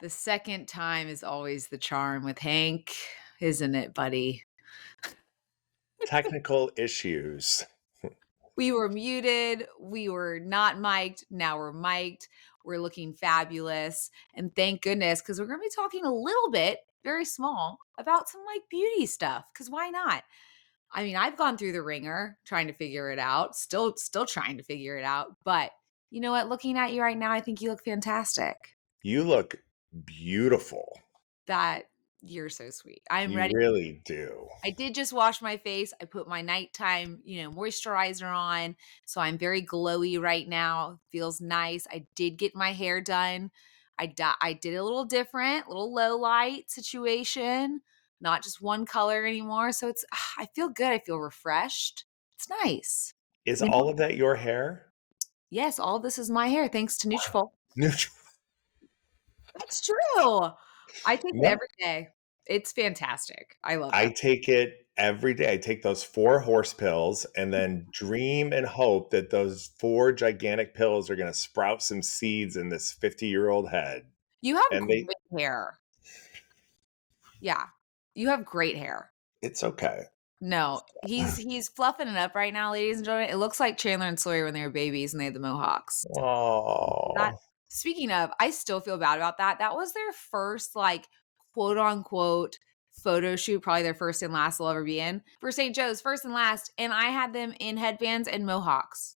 The second time is always the charm with Hank, isn't it, buddy? Technical issues. We were muted, we were not mic'd, now we're mic'd, we're looking fabulous, and thank goodness, because we're gonna be talking a little bit, very small, about some, like, beauty stuff. Because why not? I mean, I've gone through the ringer trying to figure it out, still trying to figure it out, but you know what? Looking at you right now, I think you look fantastic. You look beautiful. That you're so sweet. I'm You ready. really do. I did just wash my face. I put my nighttime, moisturizer on. So I'm very glowy right now. Feels nice. I did get my hair done. I did a little different, little low light situation, not just one color anymore. So I feel good. I feel refreshed. It's nice. Is You all know? of that your hair? Yes, all this is my hair thanks to Nutrafol. Neutral. That's true. I take it No, every day. It's fantastic. I love I it. take it every day. I take those 4 horse pills and then dream and hope that those 4 gigantic pills are gonna sprout some seeds in this 50-year-old head. You have And they great hair. Yeah. You have great hair. it's okay. No, he's fluffing it up right now, ladies and gentlemen. It looks like Chandler and Sawyer when they were babies and they had the mohawks. That Oh, speaking of, I still feel bad about that. That was their first, like, quote unquote photo shoot, probably their first and last they'll ever be in for St. Joe's, first and last. And I had them in headbands and mohawks.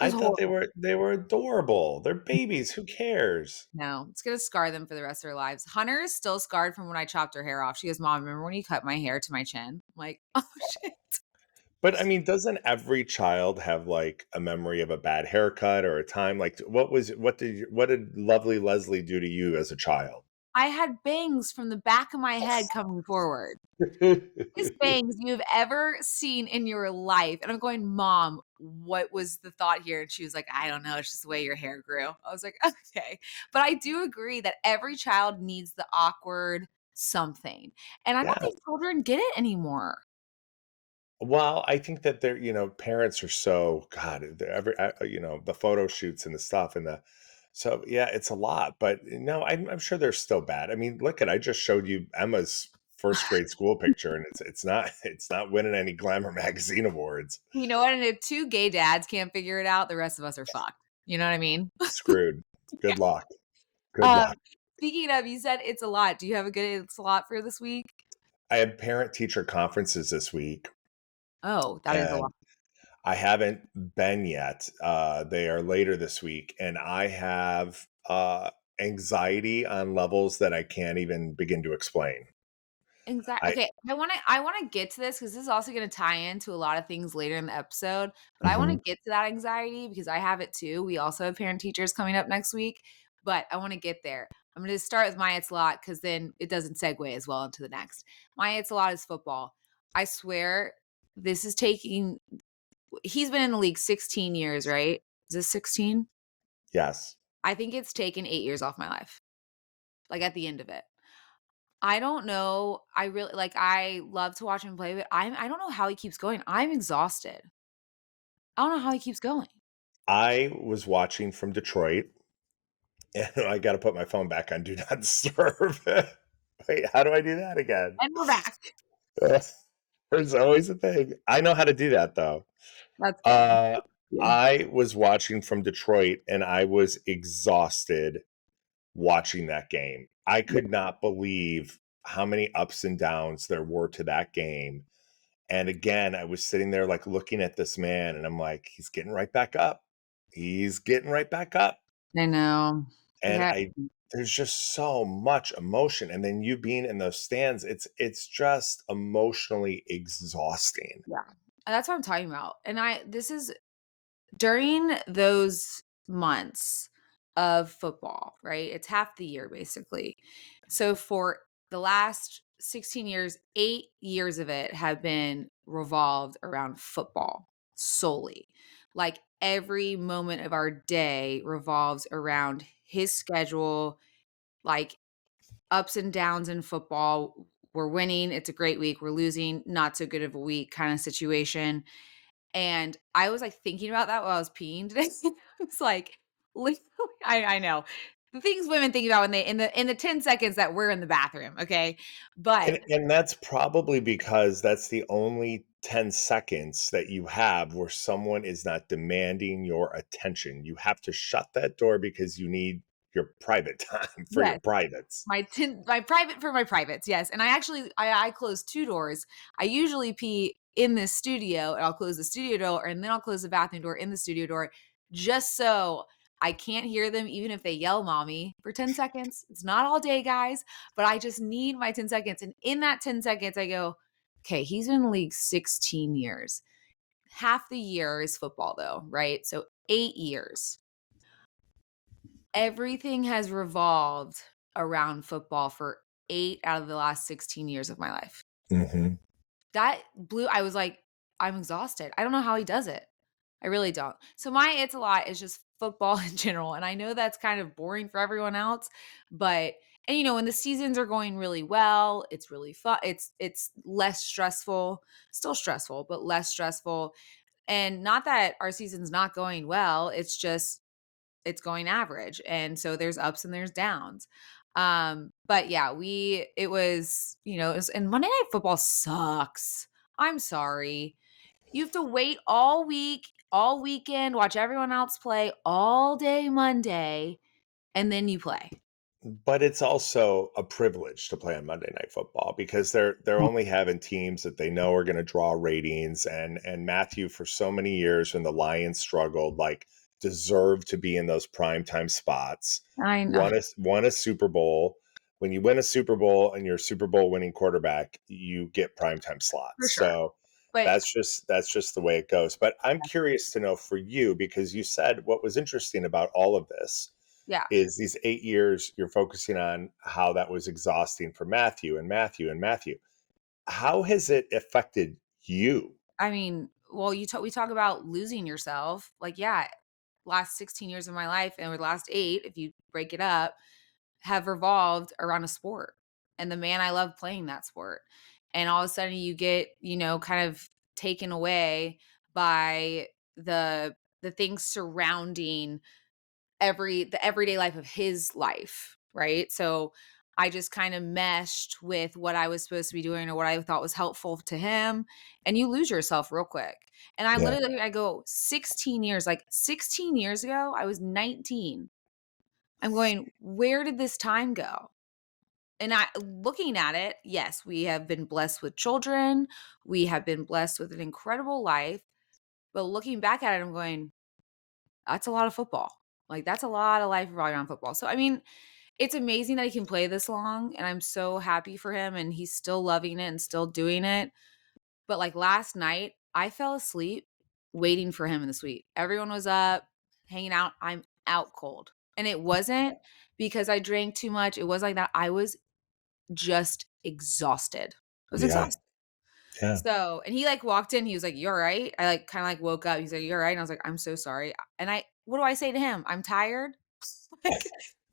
It I was thought horrible. they were adorable. They're babies, who cares? No, it's gonna scar them for the rest of their lives. Hunter is still scarred from when I chopped her hair off. She goes, "Mom, remember when you cut my hair to my chin?" I'm like, oh shit. But, I mean, doesn't every child have, like, a memory of a bad haircut or a time, like, what did lovely Leslie do to you as a child? I had bangs from the back of my head coming forward. Biggest bangs you've ever seen in your life. And I'm going, Mom, what was the thought here? And she was like, I don't know. It's just the way your hair grew. I was like, okay. But I do agree that every child needs the awkward something. And I don't Yes. think children get it anymore. Well, I think that parents are so God, the photo shoots and the stuff and the so, yeah, it's a lot, but, no, I'm sure they're still bad. I mean, look at I just showed you Emma's 1st grade school picture, and it's not winning any Glamour magazine awards. You know what? And if two gay dads can't figure it out, the rest of us are fucked. You know what I mean? Screwed. Yeah. Good luck. Good Um, luck. speaking of, you said it's a lot. Do you have a good it's a lot for this week? I had parent-teacher conferences this week, Oh, that is a lot. and I haven't been yet. They are later this week, and I have, anxiety on levels that I can't even begin to explain. Exactly. I Okay, I wanna get to this because this is also gonna tie into a lot of things later in the episode, but I wanna Mhm. get to that anxiety because I have it too. We also have parent teachers coming up next week, but I wanna get there. I'm gonna start with my it's a lot because then it doesn't segue as well into the next. My it's a lot is football. I swear this is taking he's been in the league 16 years, right? Is this 16? Yes. I think it's taken 8 years off my life, like, at the end of it. I don't know. I really like, I love to watch him play, but I don't know how he keeps going. I'm exhausted. I don't know how he keeps going. I was watching from Detroit, and I gotta put my phone back on do not disturb. Wait, how do I do that again? And we're back. There's always a thing. I know how to do that, though. That's good. Uh, Yeah. I was watching from Detroit, and I was exhausted watching that game. I Yeah. could not believe how many ups and downs there were to that game. And again, I was sitting there, like, looking at this man, and I'm like, "He's getting right back up. He's getting right back up." I know. And Yeah. I there's just so much emotion, and then you being in those stands, it's just emotionally exhausting. Yeah. That's what I'm talking about. And this is during those months of football, right? It's half the year basically. So for the last 16 years, 8 years of it have been revolved around football solely. Like every moment of our day revolves around his schedule, like ups and downs in football. We're winning, it's a great week. We're losing, not so good of a week kind of situation. And I was, like, thinking about that while I was peeing today. It's like, literally I know. the things women think about when they in the 10 seconds that we're in the bathroom, okay? But And that's probably because that's the only 10 seconds that you have where someone is not demanding your attention. You have to shut that door because you need your private time for your yes, privates. my private for my privates, yes, and I close 2 doors. I usually pee in this studio, and I'll close the studio door, and then I'll close the bathroom door in the studio door, just so I can't hear them even if they yell "mommy" for 10 seconds. It's not all day, guys, but I just need my 10 seconds, and in that 10 seconds, I go, "Okay, he's been in the league 16 years." Half the year is football though, right? So 8 years. Everything has revolved around football for 8 out of the last 16 years of my life. Mhm. That blew I was like, "I'm exhausted." I don't know how he does it. I really don't. So my "it's a lot" is just football in general, and I know that's kind of boring for everyone else, but and, when the seasons are going really well, it's really fun. It's less stressful, still stressful, but less stressful, and not that our season's not going well, it's just it's going average. And so there's ups and there's downs. But yeah, it was, and Monday Night Football sucks. I'm sorry. You have to wait all week, all weekend, watch everyone else play all day Monday, and then you play. But it's also a privilege to play on Monday Night Football because they're Mm. only having teams that they know are gonna draw ratings, and Matthew, for so many years when the Lions struggled, like, deserved to be in those primetime spots, I know won a Super Bowl. When you win a Super Bowl and you're a Super Bowl winning quarterback, you get primetime for slots, sure. so But that's just the way it goes, but I'm curious to know for you, because you said what was interesting about all of this yeah, is these 8 years you're focusing on how that was exhausting for Matthew and Matthew and Matthew. How has it affected you? I mean, well, we talk about losing yourself. Like, yeah, last 16 years of my life and the last 8, if you break it up, have revolved around a sport and the man I love playing that sport. And all of a sudden you get, kind of taken away by the things surrounding the everyday life of his life, right? So I just kind of meshed with what I was supposed to be doing or what I thought was helpful to him, and you lose yourself real quick. And Yeah. I go 16 years, like 16 years ago, I was 19. I'm going, where did this time go? And I looking at it, yes, we have been blessed with children. We have been blessed with an incredible life. But looking back at it, I'm going, that's a lot of football. Like that's a lot of life revolving around football. So I mean, it's amazing that he can play this long, and I'm so happy for him, and he's still loving it and still doing it. But like last night, I fell asleep waiting for him in the suite. Everyone was up, hanging out. I'm out cold. And it wasn't because I drank too much. It was like that. I was just exhausted. I was Yeah. exhausted. Yeah. So, and he like walked in, he was like, "You all right?" I like kind of like woke up. He's like, "You all right?" And I was like, "I'm so sorry." And what do I say to him? I'm tired. Like,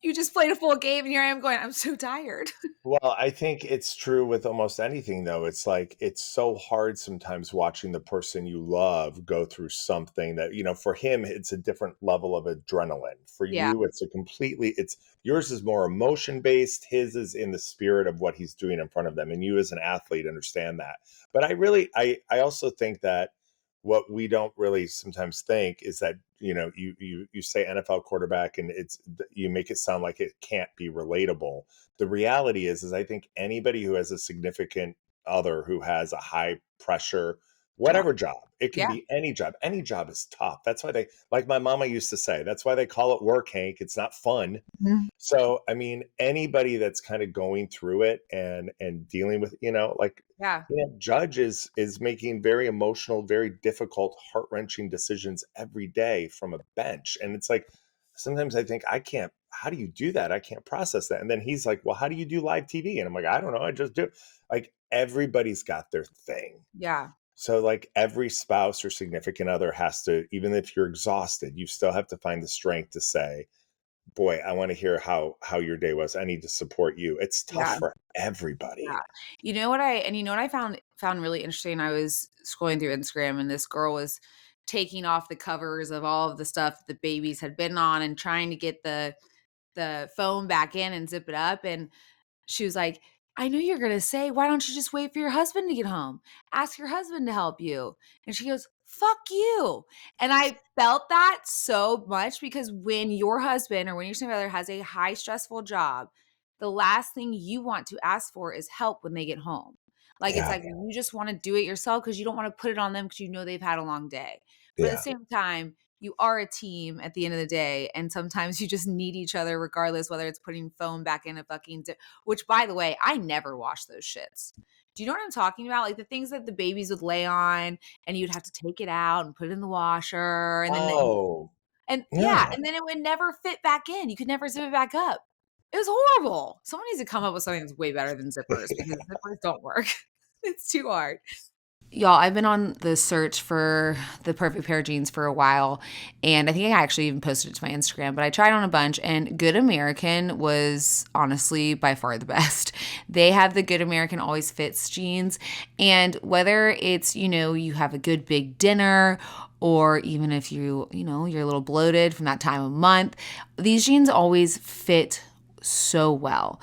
you just played a full game and here I am going, "I'm so tired." Well, I think it's true with almost anything, though. It's like it's so hard sometimes watching the person you love go through something that, for him, it's a different level of adrenaline. For Yeah. you, it's yours is more emotion based. His is in the spirit of what he's doing in front of them. And you as an athlete understand that. But I also think that what we don't really sometimes think is that, you say NFL quarterback and you make it sound like it can't be relatable. The reality is I think anybody who has a significant other who has a high pressure, Job. whatever job, it can Yeah. be any job is tough. That's why like my mama used to say, that's why they call it work, Hank. It's not fun. Mhm. So, I mean, anybody that's kind of going through it and dealing with, like, Yeah. Judge is making very emotional, very difficult, heart-wrenching decisions every day from a bench. And it's like sometimes I think I can't, how do you do that? I can't process that. And then he's like, "Well, how do you do live TV?" And I'm like, "I don't know. I just do." Like everybody's got their thing. Yeah. So like every spouse or significant other has to, even if you're exhausted, you still have to find the strength to say, boy, I want to hear how your day was. I need to support you. It's tough Yeah. for everybody. Yeah. You know what I found really interesting? I was scrolling through Instagram and this girl was taking off the covers of all of the stuff the babies had been on and trying to get the phone back in and zip it up, and she was like, "I knew you're gonna say, why don't you just wait for your husband to get home? Ask your husband to help you." And she goes, "Fuck you." And I felt that so much because when your husband or when your significant other has a high stressful job, the last thing you want to ask for is help when they get home. Like it's Yeah. like you just want to do it yourself because you don't want to put it on them because you know they've had a long day. But at the Yeah. same time, you are a team at the end of the day, and sometimes you just need each other regardless whether it's putting phone back in a fucking which, by the way, I never wash those shits. Do you know what I'm talking about? Like the things that the babies would lay on, and you'd have to take it out and put it in the washer, and then Oh, and yeah, yeah. and then it would never fit back in. You could never zip it back up. It was horrible. Someone needs to come up with something that's way better than zippers because zippers don't work. It's too hard. Y'all, I've been on the search for the perfect pair of jeans for a while, and I think I actually even posted it to my Instagram, but I tried on a bunch, and Good American was honestly by far the best. They have the Good American Always Fits jeans, and whether it's, you have a good big dinner, or even if you're a little bloated from that time of month, these jeans always fit so well.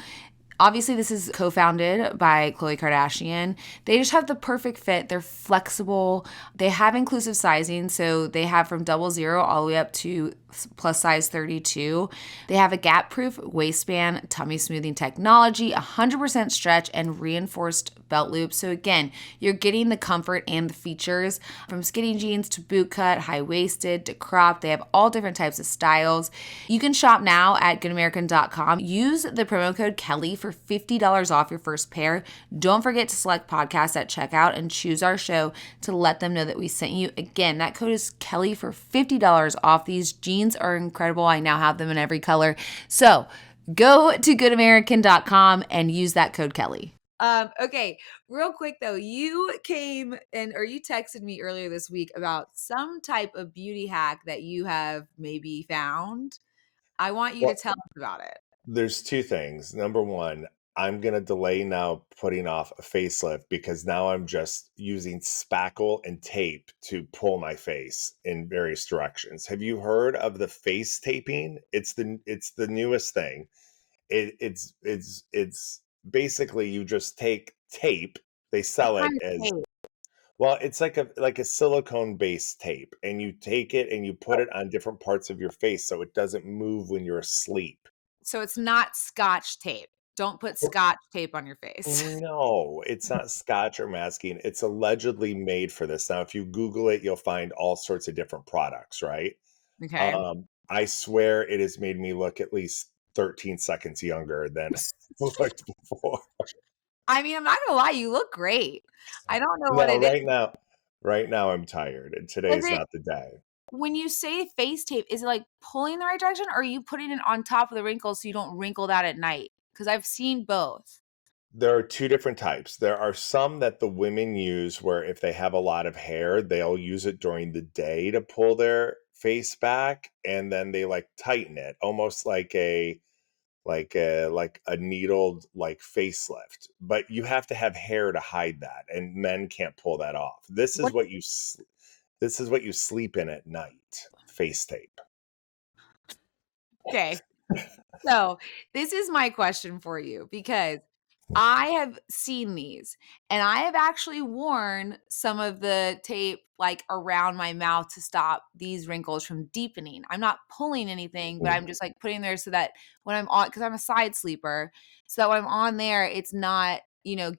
Obviously, this is co founded by Khloe Kardashian. They just have the perfect fit. They're flexible. They have inclusive sizing. So they have from 00 all the way up to plus size 32. They have a gap proof waistband, tummy smoothing technology, 100% stretch, and reinforced belt loop. So again, you're getting the comfort and the features from skinny jeans to boot cut, high waisted to crop. They have all different types of styles. You can shop now at goodamerican.com. Use the promo code Kelly for $50 off your first pair. Don't forget to select podcast at checkout and choose our show to let them know that we sent you. Again, that code is Kelly for $50 off. These jeans are incredible. I now have them in every color. So go to goodamerican.com and use that code Kelly. Okay, real quick though, you came and or you texted me earlier this week about some type of beauty hack that you have maybe found. I want you to Well, tell us about it. there's two things. Number one, I'm gonna delay now putting off a facelift because now I'm just using spackle and tape to pull my face in various directions. Have you heard of the face taping? It's the newest thing. It's basically you just take tape. They What sell it kind of as tape? well, it's like a silicone based tape, and you take it and you put it on different parts of your face so it doesn't move when you're asleep. So it's not scotch tape. Don't put scotch tape on your face. No, it's not scotch or masking. It's allegedly made for this. Now, if you Google it, you'll find all sorts of different products, right? Okay. I swear it has made me look at least 13 seconds younger than I looked before. I mean, I'm not gonna lie, you look great. I don't know what No, it is. right now I'm tired, and Is today's it not the day. when you say face tape, is it like pulling the right direction or are you putting it on top of the wrinkles so you don't wrinkle that at night? Because I've seen both. There are 2 different types. There are some that the women use where if they have a lot of hair, they'll use it during the day to pull their face back, and then they, like, tighten it, almost like a needled, like, facelift, but you have to have hair to hide that, and men can't pull that off. What This is what you sleep in at night, face tape. okay. So, this is my question for you because I have seen these and I have actually worn some of the tape like around my mouth to stop these wrinkles from deepening. I'm not pulling anything, but Mhm, I'm just like putting there so that when I'm on, because I'm a side sleeper, so that when I'm on there, it's not,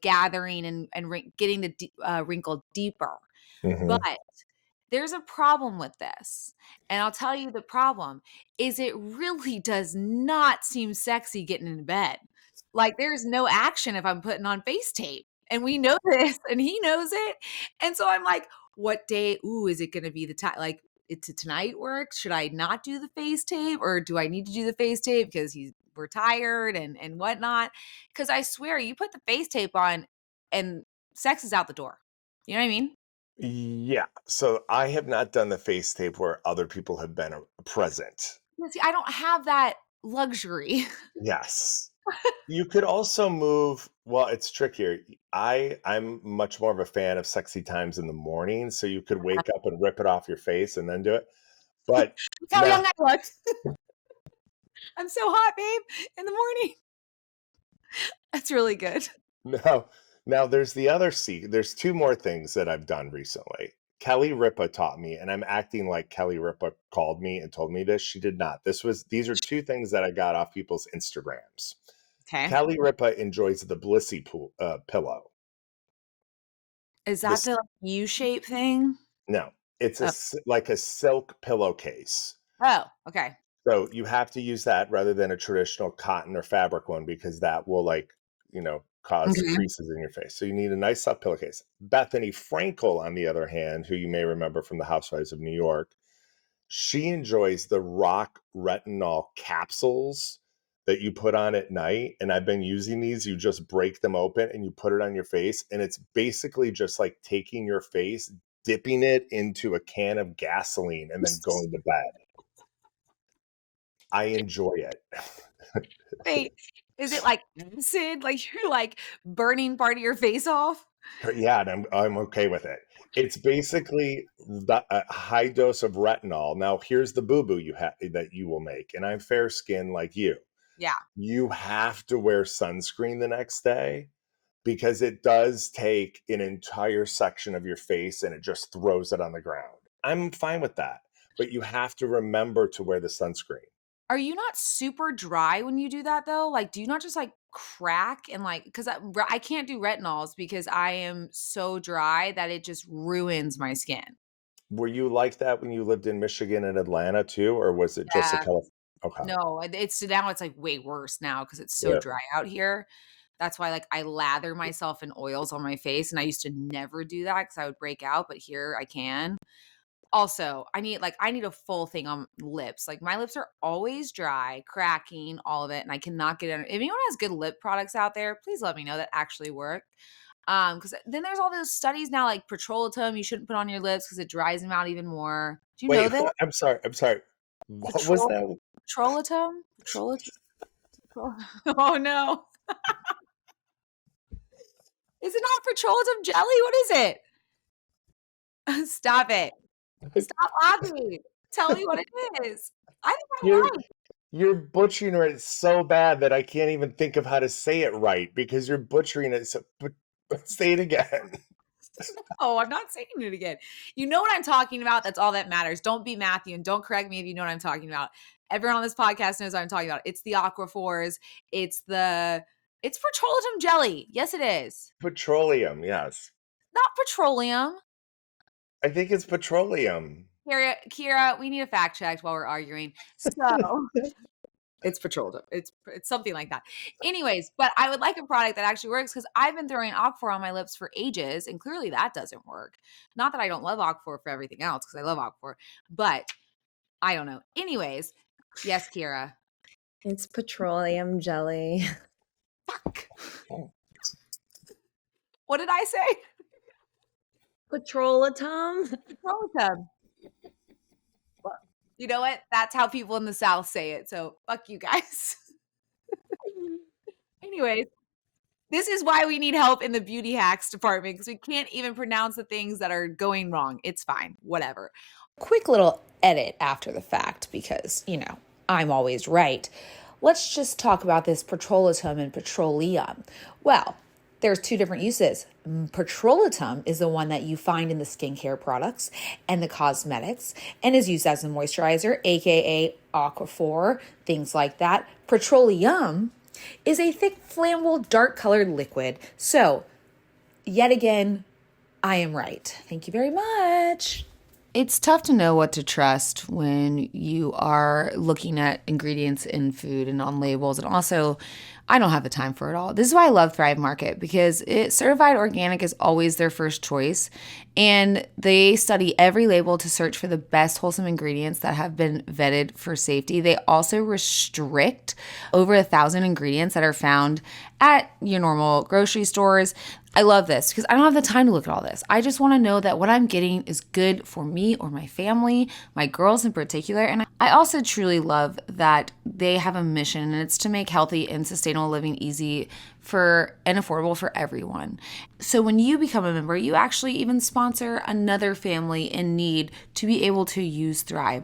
gathering and getting the wrinkle deeper. But mhm. there's a problem with this. And I'll tell you the problem is it really does not seem sexy getting in bed. Like there's no action if I'm putting on face tape. And we know this and he knows it. And so I'm like, what day? Ooh, is it gonna be the time like it's a tonight work? Should I not do the face tape or do I need to do the face tape because we're tired and whatnot? Because I swear you put the face tape on and sex is out the door. You know what I mean? Yeah, so I have not done the face tape where other people have been, present. Yeah, see, I don't have that luxury. Yes. You could also move well, it's trickier. I'm much more of a fan of sexy times in the morning, so you could wake up and rip it off your face and then do it. But Look how now young I look. I'm so hot, babe, in the morning. That's really good. No, now there's the other there's 2 more things that I've done recently. Kelly Ripa taught me, and I'm acting like Kelly Ripa called me and told me this. She did not. These are 2 things that I got off people's Instagrams. Okay. Kelly Ripa enjoys the Blissy pillow. Is that This the like, U-shape thing? No, it's Oh. like a silk pillowcase. Oh, okay. So you have to use that rather than a traditional cotton or fabric one because that will cause Okay. creases in your face. So you need a nice soft pillowcase. Bethany Frankel, on the other hand, who you may remember from the Housewives of New York, she enjoys the rock retinol capsules that you put on at night. And I've been using these. You just break them open and you put it on your face. And it's basically just like taking your face, dipping it into a can of gasoline, and then going to bed. I enjoy it. Wait, is it like acid? Like you're like burning part of your face off? Yeah, and I'm okay with it. It's basically a high dose of retinol. Now, here's the boo-boo that you will make, and I'm fair skinned like you. Yeah. You have to wear sunscreen the next day because it does take an entire section of your face and it just throws it on the ground. I'm fine with that, but you have to remember to wear the sunscreen. Are you not super dry when you do that though? Like, do you not just like crack and like, because I can't do retinols because I am so dry that it just ruins my skin. Were you like that when you lived in Michigan and Atlanta too, or was it just a Yeah. California? Okay. No, it's now it's like way worse now because it's so Yeah. dry out here. That's why like I lather myself in oils on my face and I used to never do that because I would break out, but here I can. Also, I need a full thing on lips. Like my lips are always dry, cracking, all of it, and I cannot get it. If anyone has good lip products out there, please let me know that actually work. Because then there's all those studies now, like Petrolatum, you shouldn't put on your lips because it dries them out even more. Do you know Wait, this? I'm sorry. I'm sorry. What was Petrol that? Petrolatum? Petrolatum? Oh no. Is it not petroleum jelly? What is it? Stop it. Stop laughing. Tell me what it is. I think I'm You're right. you're butchering it so bad that I can't even think of how to say it right because you're butchering it. So, but say it again. Oh, I'm not saying it again. You know what I'm talking about. That's all that matters. Don't be Matthew and don't correct me if you know what I'm talking about. Everyone on this podcast knows what I'm talking about. It's the Aquaphors. It's petroleum jelly. Yes, it is. Petroleum, yes. Not petroleum. I think it's petroleum. Kira, we need a fact check while we're arguing. So it's petroleum. It's something like that. Anyways, but I would like a product that actually works because I've been throwing Aquaphor on my lips for ages, and clearly that doesn't work. Not that I don't love Aquaphor for everything else, because I love Aquaphor, but I don't know. Anyways, yes, Kira. It's petroleum jelly. Fuck. What did I say? Petrolatum? Petrolatum. Well, you know what? That's how people in the South say it. So fuck you guys. Anyways, this is why we need help in the beauty hacks department because we can't even pronounce the things that are going wrong. It's fine. Whatever. Quick little edit after the fact because, I'm always right. Let's just talk about this petrolatum and petroleum. Well, there's 2 different uses. Petrolatum is the one that you find in the skincare products and the cosmetics and is used as a moisturizer, aka Aquaphor, things like that. Petroleum is a thick, flammable, dark-colored liquid. So, yet again, I am right. Thank you very much. It's tough to know what to trust when you are looking at ingredients in food and on labels. And also, I don't have the time for it all. This is why I love Thrive Market because certified organic is always their first choice. And they study every label to search for the best wholesome ingredients that have been vetted for safety. They also restrict over 1,000 ingredients that are found at your normal grocery stores. I love this because I don't have the time to look at all this. I just want to know that what I'm getting is good for me or my family, my girls in particular. And I also truly love that they have a mission, and it's to make healthy and sustainable living easy for and affordable for everyone. So when you become a member, you actually even sponsor another family in need to be able to use Thrive.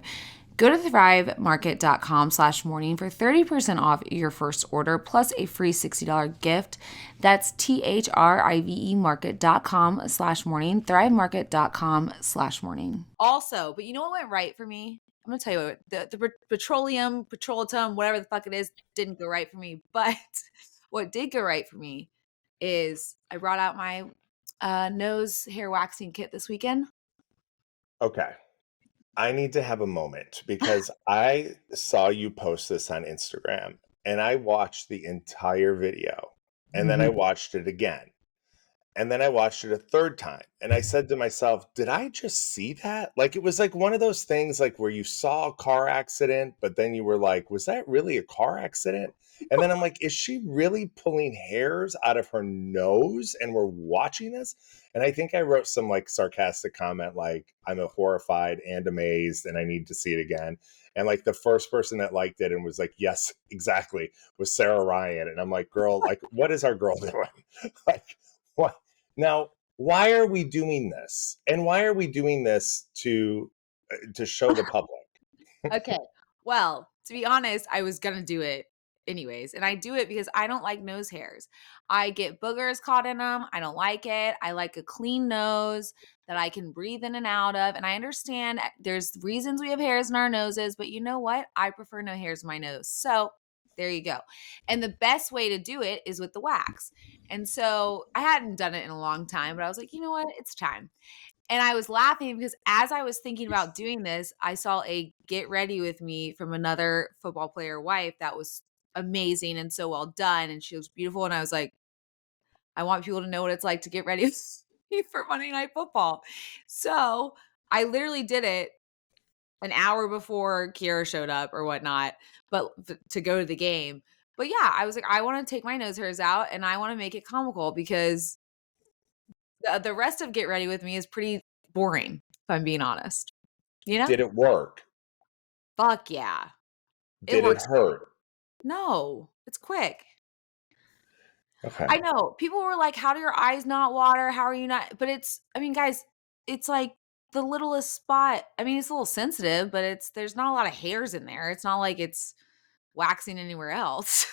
Go to thrivemarket.com/morning for 30% off your first order plus a free $60 gift. That's THRIVE market.com/morning, thrivemarket.com/morning. Also, but you know what went right for me? I'm going to tell you what, the Petroleum, Petrolatum, whatever the fuck it is, didn't go right for me. But what did go right for me is I brought out my nose hair waxing kit this weekend. Okay. I need to have a moment because I saw you post this on Instagram and I watched the entire video and then I watched it again. And then I watched it a third time and I said to myself, did I just see that? Like it was like one of those things like where you saw a car accident, but then you were like, was that really a car accident? And then I'm like, is she really pulling hairs out of her nose and we're watching this? And I think I wrote some like sarcastic comment like, I'm horrified and amazed and I need to see it again. And like the first person that liked it and was like, yes, exactly, was Sarah Ryan. And I'm like, girl, like, what is our girl doing? Like, what? Now, why are we doing this? And why are we doing this to show the public? Okay. Well, to be honest, I was gonna do it anyways, and I do it because I don't like nose hairs. I get boogers caught in them. I don't like it. I like a clean nose that I can breathe in and out of. And I understand there's reasons we have hairs in our noses, but you know what? I prefer no hairs in my nose. So there you go. And the best way to do it is with the wax. And so I hadn't done it in a long time, but I was like, you know what? It's time. And I was laughing because as I was thinking about doing this, I saw a get ready with me from another football player wife that was amazing and so well done. And she was beautiful. And I was like, I want people to know what it's like to get ready with me for Monday Night Football. So I literally did it an hour before Kiera showed up or whatnot, but to go to the game. But yeah, I was like, I want to take my nose hairs out and I want to make it comical because the rest of Get Ready with Me is pretty boring, if I'm being honest. You know? Did it work? Fuck yeah. It Did it works. hurt? No, it's quick. Okay. I know. People were like, how do your eyes not water? How are you not? But it's, I mean, guys, it's like the littlest spot. I mean, it's a little sensitive, but there's not a lot of hairs in there. It's not like it's waxing anywhere else.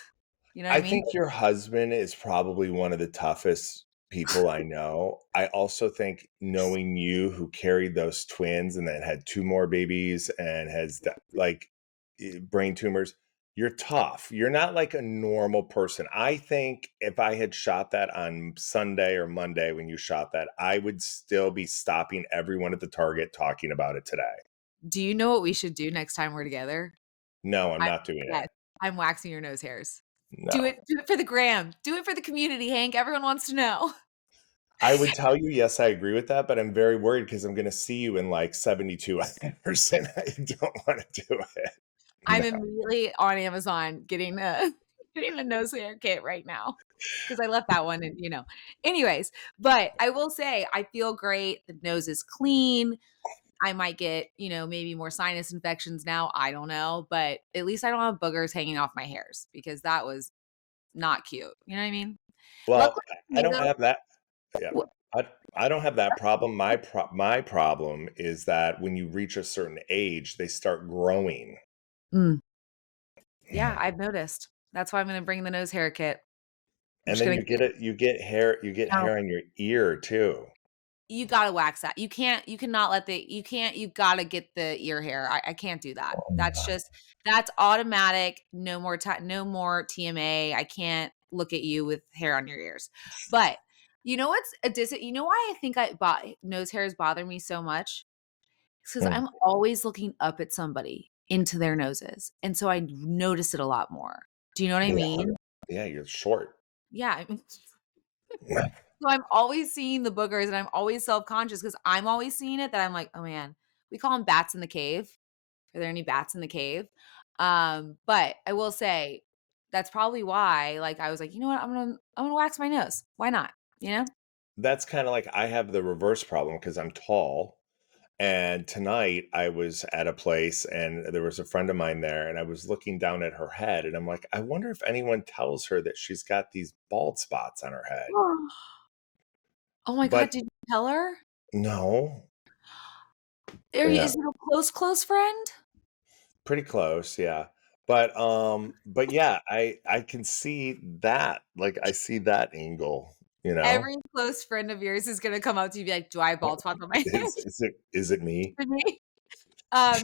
You know what I I mean? think your husband is probably one of the toughest people I know. I also think knowing you who carried those twins and then had two more babies and has like brain tumors, you're tough. You're not like a normal person. I think if I had shot that on Sunday or Monday when you shot that, I would still be stopping everyone at the Target talking about it today. Do you know what we should do next time we're together? No, I'm I, not doing yes, it. I'm waxing your nose hairs. No. Do it for the gram. Do it for the community, Hank. Everyone wants to know. I would tell you, yes, I agree with that, but I'm very worried because I'm going to see you in like 72 hours and I don't want to do it. I'm No. immediately on Amazon getting a getting a nose hair kit right now because I left that one and Anyways, but I will say I feel great. The nose is clean. I might get, maybe more sinus infections now. I don't know, but at least I don't have boogers hanging off my hairs because that was not cute. You know what I mean? Well, Luckily for I me don't though, have that. Yeah. w- I don't have that problem. My problem is that when you reach a certain age, they start growing. mm, yeah, I've noticed. That's why I'm going to bring the nose hair kit. I'm And just then going you to get it, you get hair on your ear too. you gotta wax that. You cannot let you gotta get the ear hair. I can't do that. That's automatic. No more time, no more TMA. I can't look at you with hair on your ears. But you know what's you know why I think nose hairs bother me so much? It's because Hmm. I'm always looking up at somebody into their noses. And so I notice it a lot more. Do you know what I Yeah. mean? Yeah, you're short. Yeah. So I'm always seeing the boogers and I'm always self-conscious because I'm always seeing it that I'm like, oh man, we call them bats in the cave. Are there any bats in the cave? But I will say that's probably why, like, I was like, you know what? I'm gonna wax my nose. Why not? You know? That's kind of like I have the reverse problem because I'm tall. And tonight I was at a place and there was a friend of mine there and I was looking down at her head and I'm like, I wonder if anyone tells her that she's got these bald spots on her head. Oh my God, But did you tell her? no. Is Yeah. it a close friend? Pretty close, yeah. But yeah, I can see that. Like I see that angle, you know? Every close friend of yours is gonna come up to you and be like, "Do I have bald spots on my head?" Is it me? To me. Um,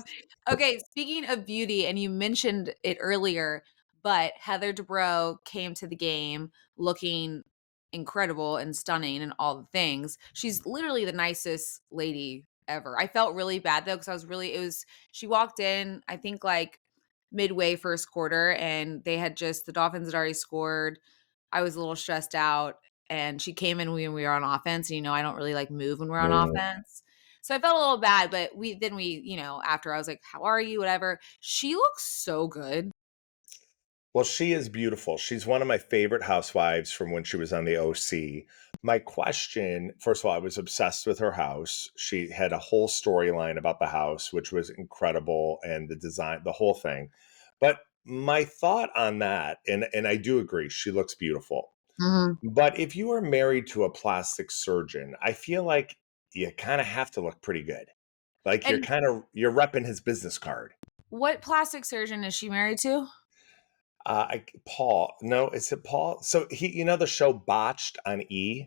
okay, speaking of beauty, and you mentioned it earlier, but Heather Dubrow came to the game looking incredible and stunning and all the things. She's literally the nicest lady ever. I felt really bad though, because she walked in, I think like midway first quarter, and the Dolphins had already scored. I was a little stressed out, and she came in when we were on offense. And, I don't really like move when we're on Mm. offense. So I felt a little bad, but after I was like, "How are you?" Whatever. She looks so good. Well, she is beautiful. She's one of my favorite housewives from when she was on the OC. My question, first of all, I was obsessed with her house. She had a whole storyline about the house, which was incredible, and the design, the whole thing. But my thought on that, and I do agree, she looks beautiful. Mhm. But if you are married to a plastic surgeon, I feel like you kind of have to look pretty good. Like And you're repping his business card. what plastic surgeon is she married to? Paul, no, is it Paul? So the show Botched on E.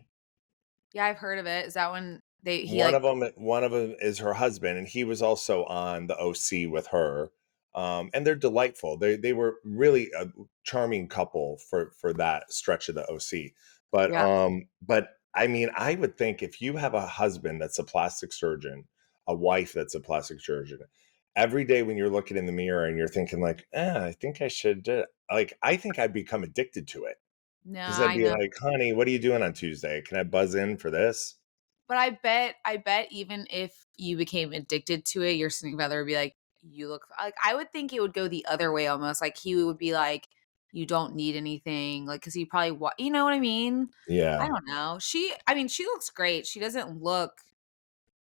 Yeah, I've heard of it. Is that when they he One like of them, one of them is her husband, and he was also on the OC with her. And they're delightful. They were really a charming couple for that stretch of the OC. yeah. But I mean, I would think if you have a husband that's a plastic surgeon, a wife that's a plastic surgeon, every day when you're looking in the mirror and you're thinking like, I think I should do it. Like, I think I'd become addicted to it No, because I'd I be know. like, honey, what are you doing on Tuesday? Can I buzz in for this? But I bet even if you became addicted to it, your significant other would be like, "You look," like, I would think it would go the other way almost. Like he would be like, "You don't need anything," like because he probably you know what I mean? I Yeah. don't know. I mean, she looks great. She doesn't look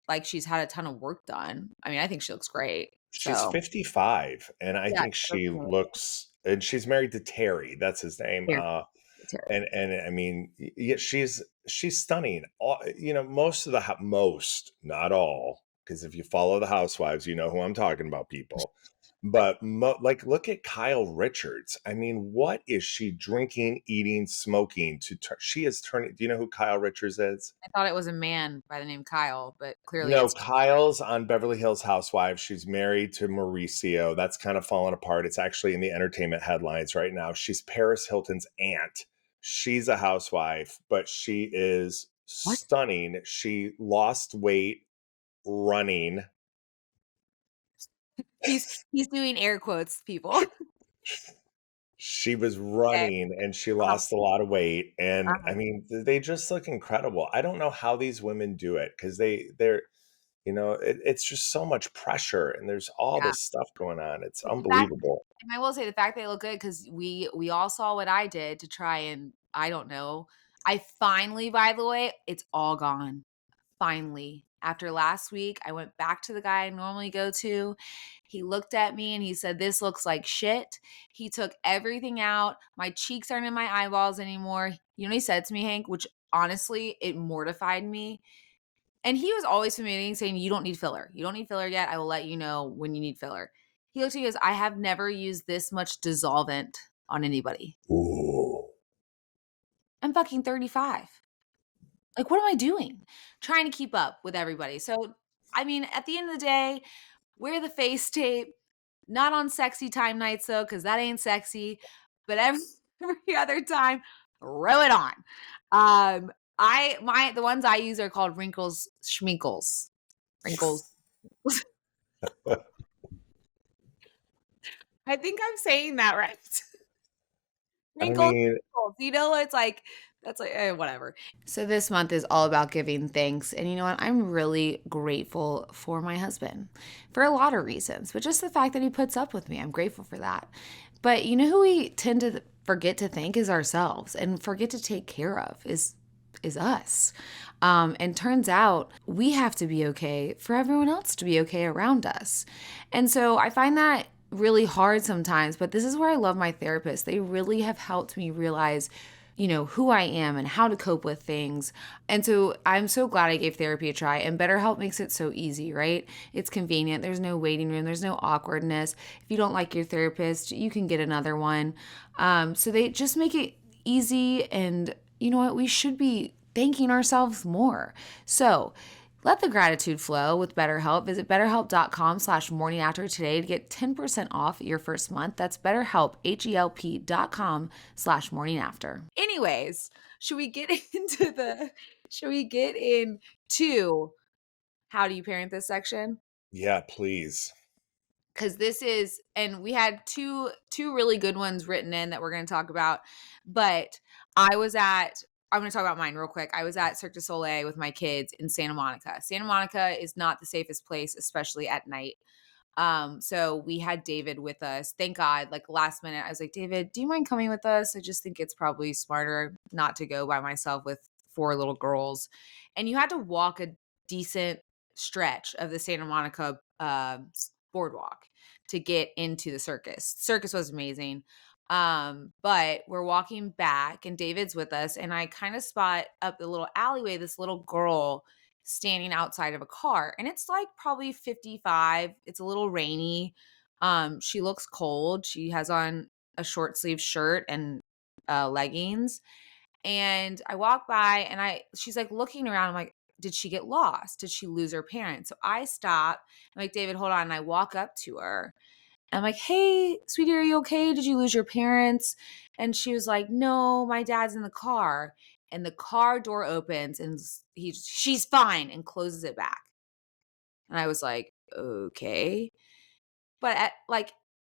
like she's had a ton of work done. I mean, I think she looks great. She's So 55, and I yeah, think that's she amazing. looks, and she's married to Terry. That's his name. Terry. Terry. And I mean, yeah, she's stunning. Most of most, not all, because if you follow the Housewives, you know who I'm talking about, people. But like, look at Kyle Richards. I mean, what is she drinking, eating, smoking to turn? She is turning. Do you know who Kyle Richards is? I thought it was a man by the name Kyle, but clearly No, it's Kyle's on Beverly Hills Housewives. She's married to Mauricio. That's kind of fallen apart. It's actually in the entertainment headlines right now. She's Paris Hilton's aunt. She's a housewife, but she is what? stunning. She lost weight running. He's doing air quotes, people. She was Okay. running and she Uh-huh. lost a lot of weight. And Uh-huh. I mean, they just look incredible. I don't know how these women do it because they're it's just so much pressure and there's all Yeah. this stuff going on. It's But the fact unbelievable. and I will say the fact they look good because we all saw what I did to try and I don't know. I finally, by the way, it's all gone. Finally. After last week, I went back to the guy I normally go to. He looked at me and he said, "This looks like shit." He took everything out. My cheeks aren't in my eyeballs anymore. You know what he said to me, Hank, which honestly, it mortified me. And he was always familiar saying, "You don't need filler. You don't need filler yet. I will let you know when you need filler." He looked at me and goes, "I have never used this much dissolvent on anybody. Ooh. I'm fucking 35. Like, what am I doing? Trying to keep up with everybody." So, I mean, at the end of the day, wear the face tape. Not on sexy time nights though, because that ain't sexy. But every other time, throw it on. The ones I use are called wrinkles schminkles. Wrinkles. I think I'm saying that right. I Wrinkles, mean, wrinkles. It's like that's like whatever. So this month is all about giving thanks, and you know what? I'm really grateful for my husband for a lot of reasons, but just the fact that he puts up with me, I'm grateful for that. But you know who we tend to forget to thank is ourselves, and forget to take care of is us. And turns out we have to be okay for everyone else to be okay around us. And so I find that really hard sometimes, but this is where I love my therapist. They really have helped me realize who I am and how to cope with things. And so I'm so glad I gave therapy a try. And BetterHelp makes it so easy, right? It's convenient. There's no waiting room, there's no awkwardness. If you don't like your therapist, you can get another one. So they just make it easy. And you know what? We should be thanking ourselves more. So let the gratitude flow with BetterHelp. Visit betterhelp.com/morningafter today to get 10% off your first month. That's BetterHelp, HELP.com/morningafter. Anyways, should we get into how do you parent this section? Yeah, please. Because this is, and we had two really good ones written in that we're going to talk about, but I'm going to talk about mine real quick. I was at Cirque du Soleil with my kids in Santa Monica. Santa Monica is not the safest place, especially at night. So we had David with us. Thank God, like last minute, I was like, David, do you mind coming with us? I just think it's probably smarter not to go by myself with 4 little girls. And you had to walk a decent stretch of the Santa Monica boardwalk to get into the circus. Circus was amazing. But we're walking back and David's with us, and I kind of spot up the little alleyway this little girl standing outside of a car, and it's like probably 55. It's a little rainy. She looks cold. She has on a short sleeve shirt and leggings. And I walk by and she's like looking around. I'm like, did she get lost? Did she lose her parents? So I stop. I'm like, David, hold on. And I walk up to her. I'm like, hey, sweetie, are you okay? Did you lose your parents? And she was like, no, my dad's in the car. And the car door opens and she's fine, and closes it back. And I was like, okay. But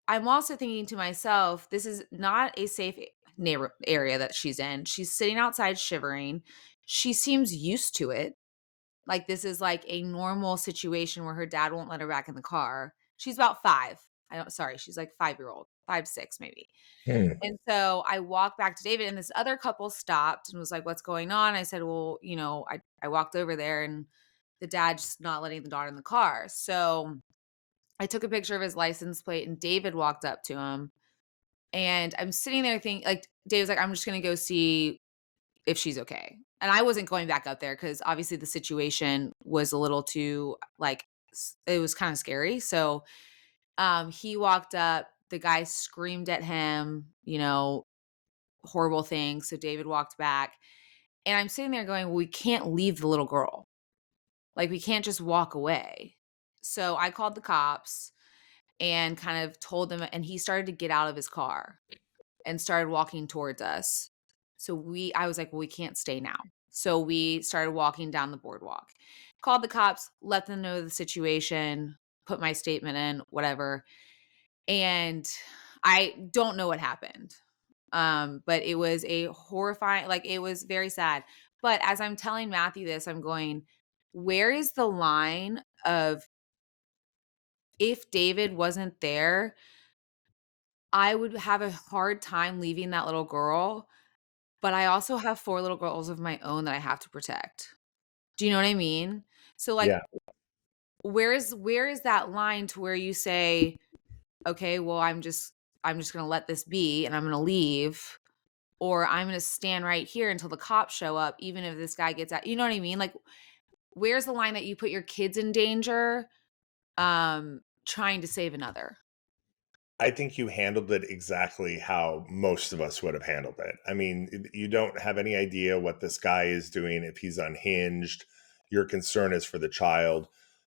I'm also thinking to myself, this is not a safe neighbor area that she's in. She's sitting outside shivering. She seems used to it. Like this is like a normal situation where her dad won't let her back in the car. She's about 5. She's like 5-year-old, 5, 6 maybe. Hmm. And so I walked back to David, and this other couple stopped and was like, what's going on? I said, well, I walked over there and the dad's just not letting the daughter in the car. So I took a picture of his license plate, and David walked up to him, and I'm sitting there thinking, like, David's like, I'm just going to go see if she's okay. And I wasn't going back up there because obviously the situation was a little too, like, it was kind of scary. So he walked up, the guy screamed at him, horrible things. So David walked back, and I'm sitting there going, well, we can't leave the little girl. Like, we can't just walk away. So I called the cops and kind of told them, and he started to get out of his car and started walking towards us. So I was like, well, we can't stay now. So we started walking down the boardwalk, called the cops, let them know the situation, put my statement in, whatever. And I don't know what happened. But it was a horrifying, like, it was very sad. But as I'm telling Matthew this, I'm going, where is the line of, if David wasn't there, I would have a hard time leaving that little girl, but I also have 4 little girls of my own that I have to protect. Do you know what I mean? So, like, Yeah. where is that line to where you say, okay, well, I'm just gonna let this be and I'm gonna leave, or I'm gonna stand right here until the cops show up, even if this guy gets out. You know what I mean? Like, where's the line that you put your kids in danger, trying to save another? I think you handled it exactly how most of us would have handled it. I mean, you don't have any idea what this guy is doing, if he's unhinged. Your concern is for the child.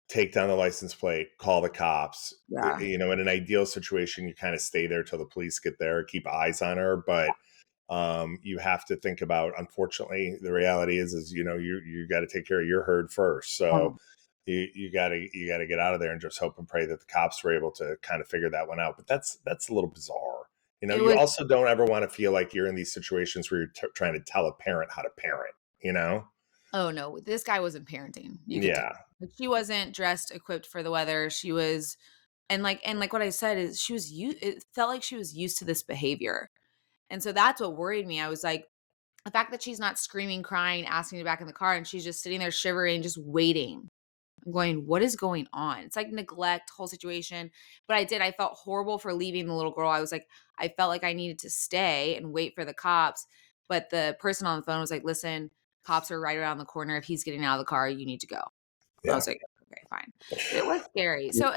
Take down the license plate, call the cops. Yeah. In an ideal situation, you kind of stay there till the police get there, keep eyes on her. But you have to think about, unfortunately, the reality is you got to take care of your herd first. So you gotta get out of there and just hope and pray that the cops were able to kind of figure that one out. But that's a little bizarre. It You was also don't ever want to feel like you're in these situations where you're trying to tell a parent how to parent. Oh no, this guy wasn't parenting. You could tell. Yeah. Like, she wasn't dressed, equipped for the weather. She was, and like what I said is, she was it felt like she was used to this behavior. And so that's what worried me. I was like, the fact that she's not screaming, crying, asking to back in the car, and she's just sitting there shivering, just waiting. I'm going, what is going on? It's like neglect, whole situation. But I felt horrible for leaving the little girl. I was like, I felt like I needed to stay and wait for the cops. But the person on the phone was like, listen, cops are right around the corner. If he's getting out of the car, you need to go. I Yeah. was like, okay, fine. But it was scary. So,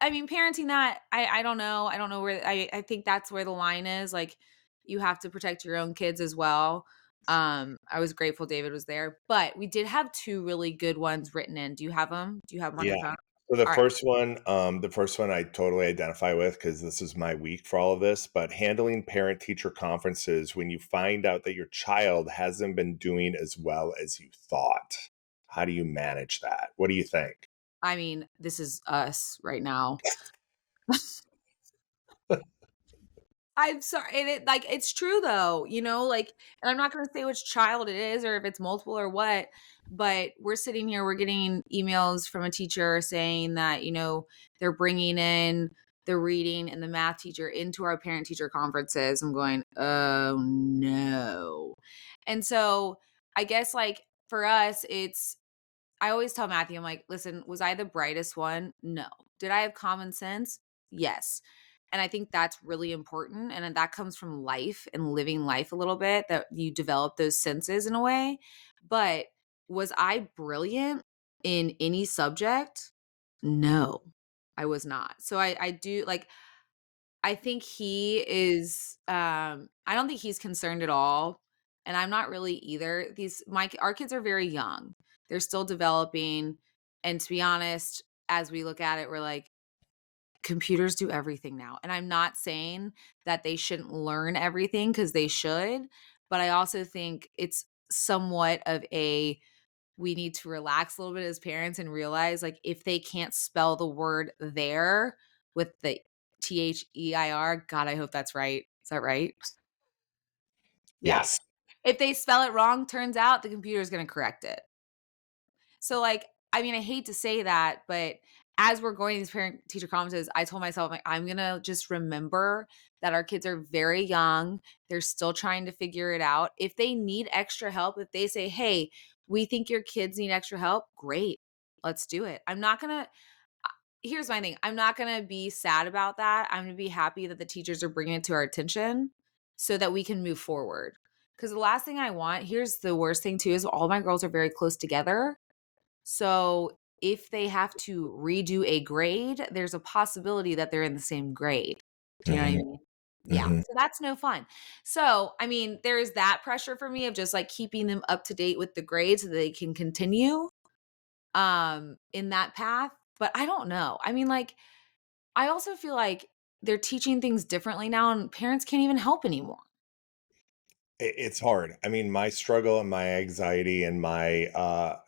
I mean, parenting that, I don't know. I don't know where, I think that's where the line is. Like, you have to protect your own kids as well. I was grateful David was there, but we did have two really good ones written in. Do you have them? Do you have them on your Yeah. phone? So All right. the first one I totally identify with because this is my week for all of this, but handling parent teacher conferences when you find out that your child hasn't been doing as well as you thought. How do you manage that? What do you think? I mean, this is us right now. I'm sorry. And it like it's true though, you know, like, and I'm not gonna say which child it is or if it's multiple or what, but we're sitting here, we're getting emails from a teacher saying that, you know, they're bringing in the reading and the math teacher into our parent teacher conferences. I'm going, oh no. And so I guess like for us, it's I always tell Matthew, I'm like, listen, was I the brightest one? No. Did I have common sense? Yes. And I think that's really important. And that comes from life and living life a little bit, that you develop those senses in a way. But was I brilliant in any subject? No, I was not. So I do like, I think he is I don't think he's concerned at all, and I'm not really either. These my our kids are very young. They're still developing, and to be honest, as we look at it, we're like computers do everything now. And I'm not saying that they shouldn't learn everything because they should, but I also think it's somewhat of a we need to relax a little bit as parents and realize like if they can't spell the word there with the THEIR, God, I hope that's right. Is that right? Yeah. Yes. If they spell it wrong, turns out the computer is going to correct it. So like, I mean, I hate to say that, but as we're going to these parent teacher conferences, I told myself like I'm gonna just remember that our kids are very young. They're still trying to figure it out. If they need extra help, if they say, hey, we think your kids need extra help, great. Let's do it. I'm not gonna here's my thing. I'm not going to be sad about that. I'm going to be happy that the teachers are bringing it to our attention so that we can move forward. Because the last thing I want, here's the worst thing too, is all my girls are very close together. So if they have to redo a grade, there's a possibility that they're in the same grade. Do you know what I Mhm. mean? Yeah. Mhm. So that's no fun. So, I mean, there is that pressure for me of just like keeping them up to date with the grades so that they can continue in that path. But I don't know. I mean, like, I also feel like they're teaching things differently now and parents can't even help anymore. It's hard. I mean, my struggle and my anxiety and my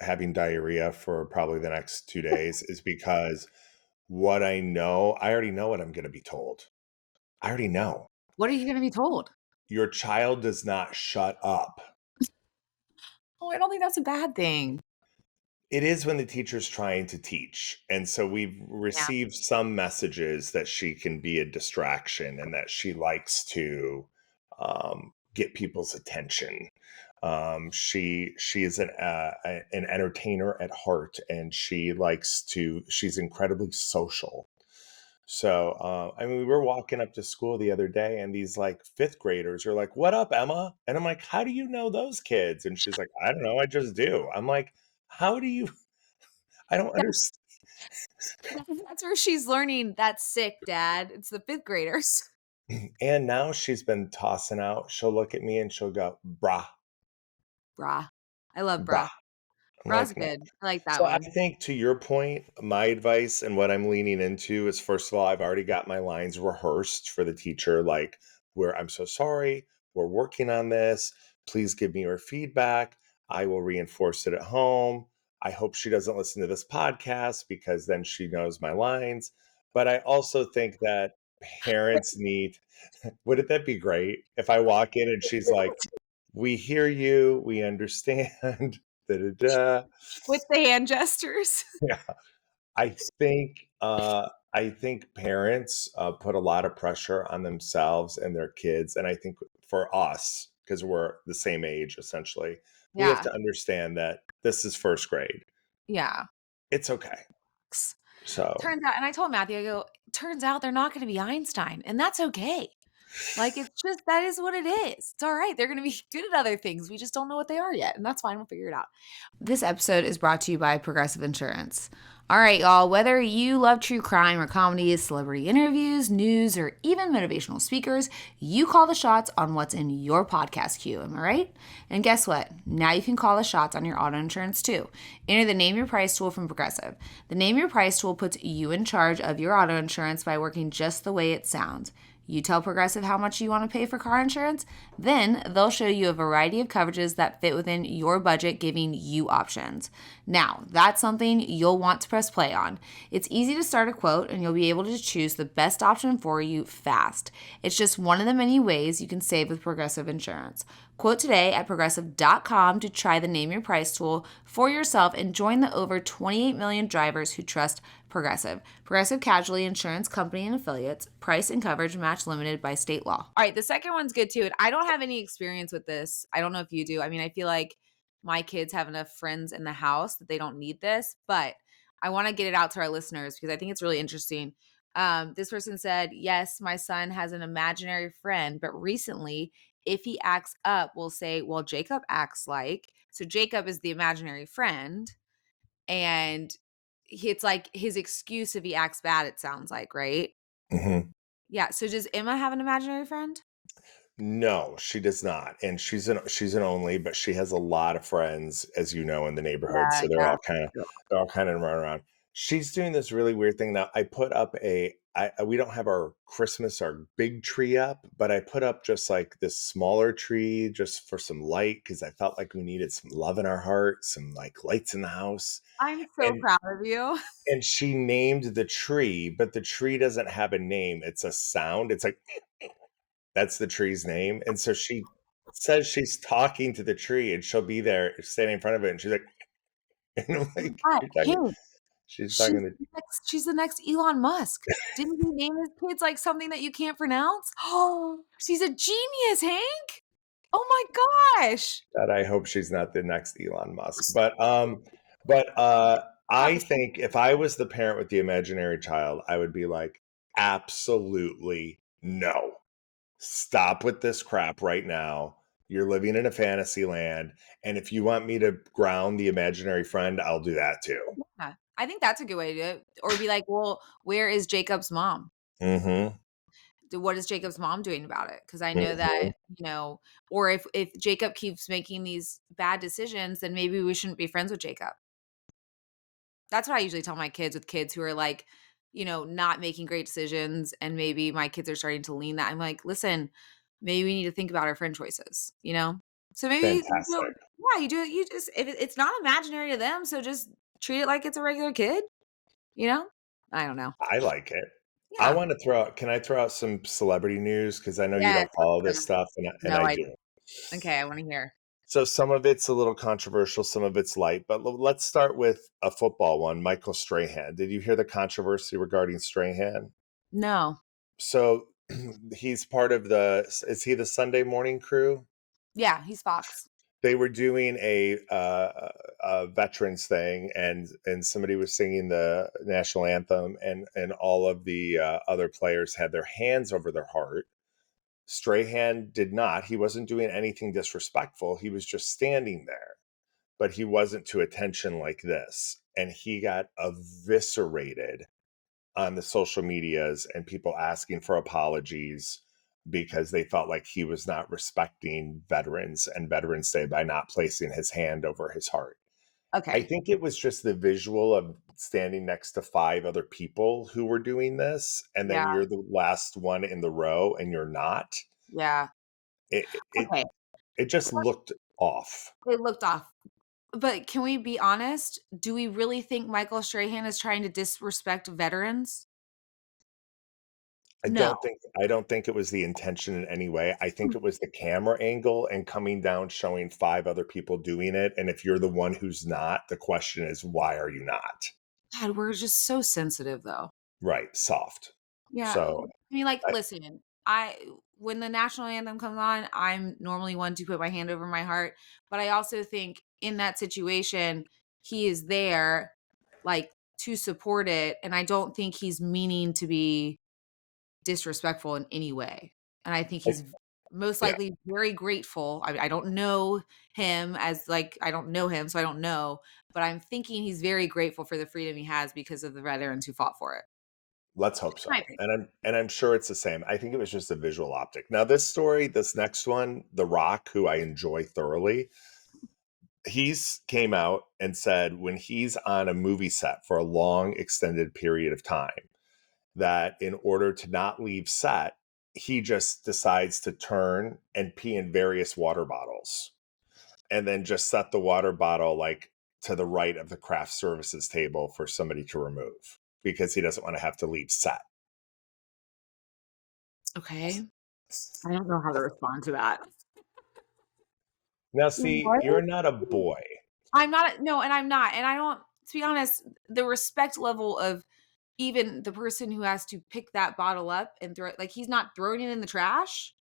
having diarrhea for probably the next 2 days is because what I already know what I'm going to be told. I already know. What are you going to be told? Your child does not shut up. Oh, I don't think that's a bad thing. It is when the teacher's trying to teach. And so we've Yeah. received some messages that she can be a distraction and that she likes to get people's attention. She is an entertainer at heart, and she's incredibly social. So I mean, we were walking up to school the other day, and these like fifth graders are like, "What up, Emma?" And I'm like, "How do you know those kids?" And she's like, "I don't know, I just do." I'm like, "How do you?" I don't That's, understand. that's where she's learning. That's sick, Dad. It's the fifth graders. And now she's been tossing out. She'll look at me and she'll go, "Brah, Brah. I love brah." brah. I'm Brah's like, good. I like that so I one. think to your point, my advice and what I'm leaning into is first of all, I've already got my lines rehearsed for the teacher, like where I'm so sorry, we're working on this. Please give me your feedback. I will reinforce it at home. I hope she doesn't listen to this podcast because then she knows my lines. But I also think that parents need, wouldn't that be great if I walk in and she's like, we hear you, we understand, da da da. With the hand gestures. Yeah, I think I think parents put a lot of pressure on themselves and their kids, and I think for us, because we're the same age essentially, we have Yeah. to understand that this is first grade. Yeah. It's okay. So Turns out, and I told Matthew, I go, turns out they're not going to be Einstein, and that's okay. Like, it's just that is what it is. It's all right. They're going to be good at other things. We just don't know what they are yet. And that's fine. We'll figure it out. This episode is brought to you by Progressive Insurance. All right, y'all, whether you love true crime or comedies, celebrity interviews, news, or even motivational speakers, you call the shots on what's in your podcast queue. Am I right? And guess what? Now you can call the shots on your auto insurance too. Enter the Name Your Price tool from Progressive. The Name Your Price tool puts you in charge of your auto insurance by working just the way it sounds. You tell Progressive how much you want to pay for car insurance, then they'll show you a variety of coverages that fit within your budget, giving you options. Now, that's something you'll want to press play on. It's easy to start a quote, and you'll be able to choose the best option for you fast. It's just one of the many ways you can save with Progressive Insurance. Quote today at progressive.com to try the Name Your Price tool for yourself and join the over 28 million drivers who trust Progressive. Progressive Casualty Insurance Company and Affiliates. Price and coverage match limited by state law. All right, the second one's good too. And I don't have any experience with this. I don't know if you do. I mean, I feel like my kids have enough friends in the house that they don't need this, but I want to get it out to our listeners because I think it's really interesting. This person said, yes, my son has an imaginary friend, but recently, if he acts up, we'll say, well, Jacob acts like. So Jacob is the imaginary friend. And it's like his excuse if he acts bad, it sounds like, right? Mhm. Yeah. So does Emma have an imaginary friend? No, she does not, and she's an only, but she has a lot of friends, as you know, in the neighborhood, Yeah, so yeah. they're all kinda running around. She's doing this really weird thing now. I put up we don't have our big tree up, but I put up just, like, this smaller tree just for some light because I felt like we needed some love in our heart, some, like, lights in the house, I'm so and proud of you. and she named the tree, but the tree doesn't have a name, it's a sound, it's like that's the tree's name, and so she says she's talking to the tree, and she'll be there standing in front of it, and she's like and I'm like, But "You're talking." hey, She's talking to she's the next Elon Musk. Didn't he name his kids like something that you can't pronounce? Oh, she's a genius, Hank. Oh my gosh. God, I hope she's not the next Elon Musk, So but proud I of you. think if I was the parent with the imaginary child, I would be like, "Absolutely no. Stop with this crap right now. You're living in a fantasy land, and if you want me to ground the imaginary friend, I'll do that too." Yeah, I think that's a good way to do it. Or be like, well, where is Jacob's mom? Mhm, What is Jacob's mom doing about it? Because I know that, mhm. or if Jacob keeps making these bad decisions, then maybe we shouldn't be friends with Jacob. That's what I usually tell my kids with kids who are like, not making great decisions. And maybe my kids are starting to lean that. I'm like, listen, maybe we need to think about our friend choices? So maybe, Fantastic. yeah, you do it. You just, if it's not imaginary to them, so just treat it like it's a regular kid, you know? I don't know. I like it. I Yeah. wanna throw out Can I throw out some celebrity news? Because I know you Yes. don't follow let's this go. stuff, and No, I I do. okay. I want to hear. So some of it's a little controversial, some of it's light, but let's start with a football one, Michael Strahan. Did you hear the controversy regarding Strahan? No. So he's part of the is he the Sunday morning crew? Yeah, he's Fox. They were doing a veterans thing, and somebody was singing the national anthem, and all of the other players had their hands over their heart. Strahan did not. He wasn't doing anything disrespectful. He was just standing there, but he wasn't to attention like this. And he got eviscerated on the social medias and people asking for apologies because they felt like he was not respecting veterans and Veterans Day by not placing his hand over his heart. I Okay. think it was just the visual of standing next to five other people who were doing this, and then Yeah. you're the last one in the row and you're not. Yeah. It Okay. it just looked off. It looked off. But can we be honest? Do we really think Michael Strahan is trying to disrespect veterans? No. I don't think it was the intention in any way. I think it was the camera angle and coming down showing five other people doing it, and if you're the one who's not, the question is, why are you not? God, we're just so sensitive though. Right, soft. Yeah. So, I mean, like, I listen, I when the national anthem comes on, I'm normally one to put my hand over my heart. But I also think in that situation, he is there like to support it. And I don't think he's meaning to be disrespectful in any way. And I think I he's most yeah, likely very grateful. I don't know him as like I don't know him, so I don't know. But I'm thinking he's very grateful for the freedom he has because of the veterans who fought for it. let's hope My so. opinion. And I'm sure it's the same. I think it was just a visual optic. Now this story, this next one, The Rock, who I enjoy thoroughly, he's came out and said when he's on a movie set for a long extended period of time that in order to not leave set, he just decides to turn and pee in various water bottles and then just set the water bottle like to the right of the craft services table for somebody to remove because he doesn't want to have to leave set. Okay. I don't know how to respond to that. Now, see, What? you're not a boy. I'm not no, and I'm not. And I don't to be honest, the respect level of even the person who has to pick that bottle up and throw it like he's not throwing it in the trash.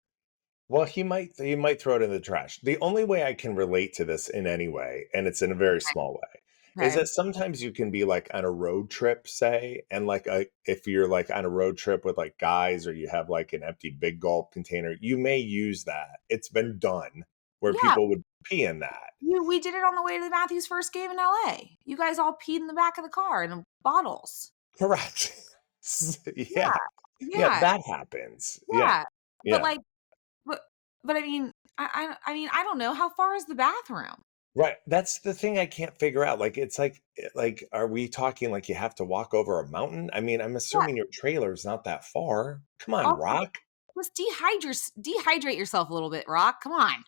Well, he might throw it in the trash. The only way I can relate to this in any way, and it's in a very small way, is Okay. that sometimes you can be like on a road trip, say, and like if you're like on a road trip with like guys or you have like an empty big gulp container, you may use that. It's been done where Yeah. people would pee in that. We did it on the way to the Matthews first game in LA. You guys all peed in the back of the car in bottles. Correct. Yeah. Yeah. Yeah, Yeah. that happens. Yeah. Yeah. But Yeah. like but I mean I mean I don't know how far is the bathroom? Right. That's the thing I can't figure out. Like, it's like, are we talking like you have to walk over a mountain? I mean, I'm Yeah. assuming your trailer's not that far. Come on, Also, Rock. just dehydrate yourself a little bit, Rock. Come on.